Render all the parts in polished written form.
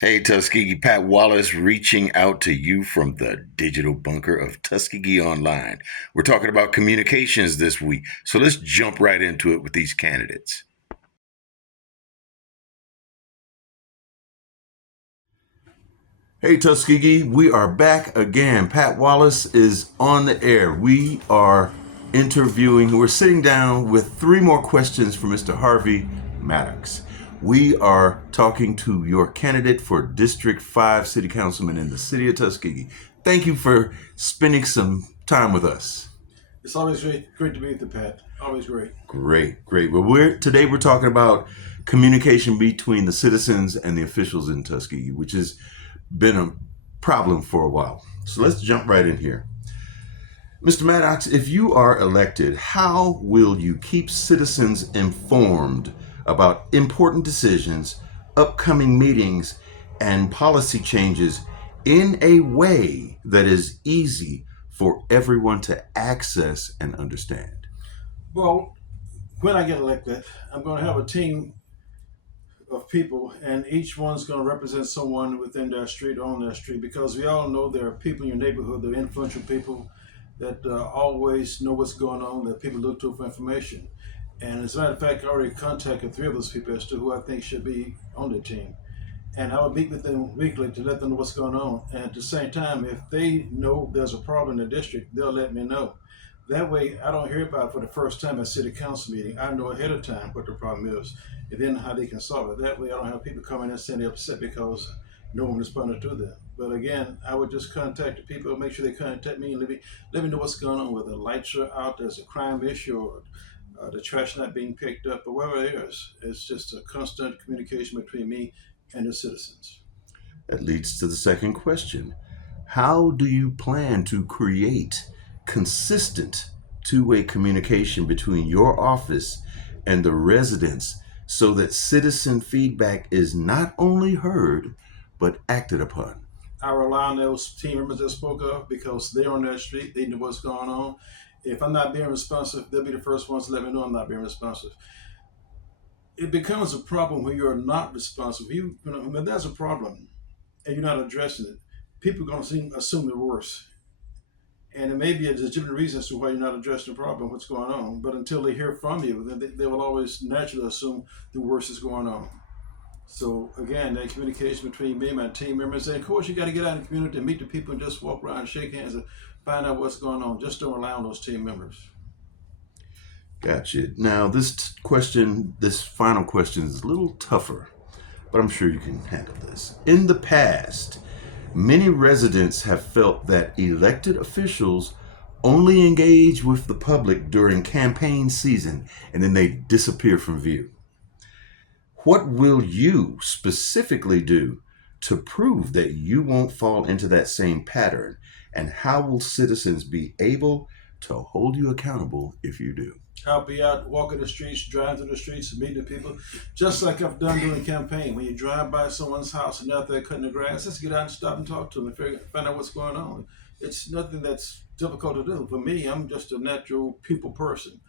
Hey, Tuskegee, Pat Wallace reaching out to you from the digital bunker of Tuskegee Online. We're talking about communications this week, so let's jump right into it with these candidates. Hey, Tuskegee, we are back again. Pat Wallace is on the air. We are we're sitting down with three more questions for Mr. Harvey Mattox. We are talking to your candidate for District 5 City Councilman in the city of Tuskegee. Thank you for spending some time with us. It's always great to be with you, Pat. Always great. Great. Well, we're talking about communication between the citizens and the officials in Tuskegee, which has been a problem for a while. So let's jump right in here. Mr. Maddox, if you are elected, how will you keep citizens informed about important decisions, upcoming meetings, and policy changes in a way that is easy for everyone to access and understand? Well, when I get elected, I'm going to have a team of people, and each one's going to represent someone within their street, on their street, because we all know there are people in your neighborhood, there are influential people that always know what's going on, that people look to for information. And as a matter of fact, I already contacted three of those people as to who I think should be on the team. And I will meet with them weekly to let them know what's going on. And at the same time, if they know there's a problem in the district, they'll let me know. That way, I don't hear about it for the first time at city council meeting. I know ahead of time what the problem is, and then how they can solve it. That way, I don't have people coming in saying they're upset because no one responded to them. But again, I would just contact the people, make sure they contact me, and let me know what's going on, whether the lights are out, there's a crime issue, or the trash not being picked up, or whatever it is. It's just a constant communication between me and the citizens. That leads to the second question. How do you plan to create consistent two-way communication between your office and the residents so that citizen feedback is not only heard but acted upon? I rely on those team members that spoke up because they're on that street. They know what's going on. If I'm not being responsive, they'll be the first ones to let me know I'm not being responsive. It becomes a problem when you're not responsive. When there's a problem and you're not addressing it, people are going to assume the worst. And it may be a legitimate reason as to why you're not addressing the problem, what's going on. But until they hear from you, then they will always naturally assume the worst is going on. So again, that communication between me and my team members, and of course you got to get out in the community and meet the people and just walk around and shake hands and find out what's going on. Just don't rely on those team members. Gotcha. Now, this final question is a little tougher, but I'm sure you can handle this. In the past, many residents have felt that elected officials only engage with the public during campaign season and then they disappear from view. What will you specifically do to prove that you won't fall into that same pattern? And how will citizens be able to hold you accountable if you do? I'll be out walking the streets, driving through the streets, meeting the people, just like I've done during the campaign. When you drive by someone's house and they're out there cutting the grass, just get out and stop and talk to them and find out what's going on. It's nothing that's difficult to do. For me, I'm just a natural people person.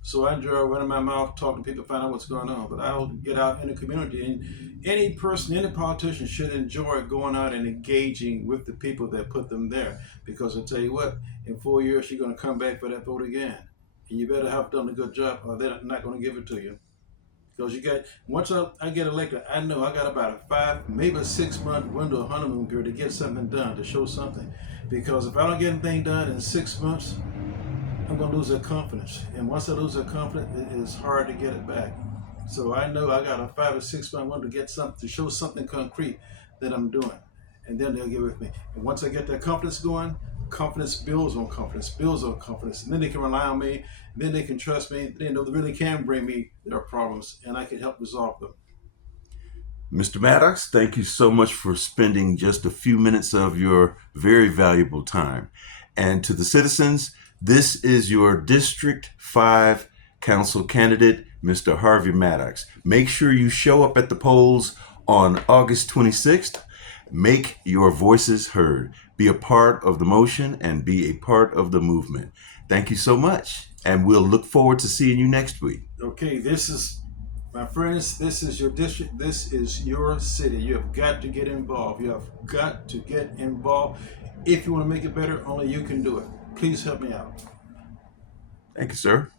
So I enjoy running my mouth, talking to people, find out what's going on. But I'll get out in the community. And any person, any politician should enjoy going out and engaging with the people that put them there. Because I'll tell you what, in 4 years, you're going to come back for that vote again. And you better have done a good job or they're not going to give it to you. Because once I get elected, I know I got about a 5, maybe a 6 month window, honeymoon period to get something done, to show something. Because if I don't get anything done in 6 months, I'm going to lose their confidence. And once I lose their confidence, it's hard to get it back. So I know I got a 5 or 6 month window to get something, to show something concrete that I'm doing. And then they'll get with me. And once I get that confidence going, confidence builds on confidence, builds on confidence. And then they can rely on me. And then they can trust me. They know they really can bring me their problems and I can help resolve them. Mr. Maddox, thank you so much for spending just a few minutes of your very valuable time. And to the citizens, this is your District 5 Council candidate, Mr. Harvey Mattox. Make sure you show up at the polls on August 26th. Make your voices heard. Be a part of the motion and be a part of the movement. Thank you so much. And we'll look forward to seeing you next week. Okay, this is My friends, this is your district. This is your city. You have got to get involved. You have got to get involved. If you want to make it better, only you can do it. Please help me out. Thank you, sir.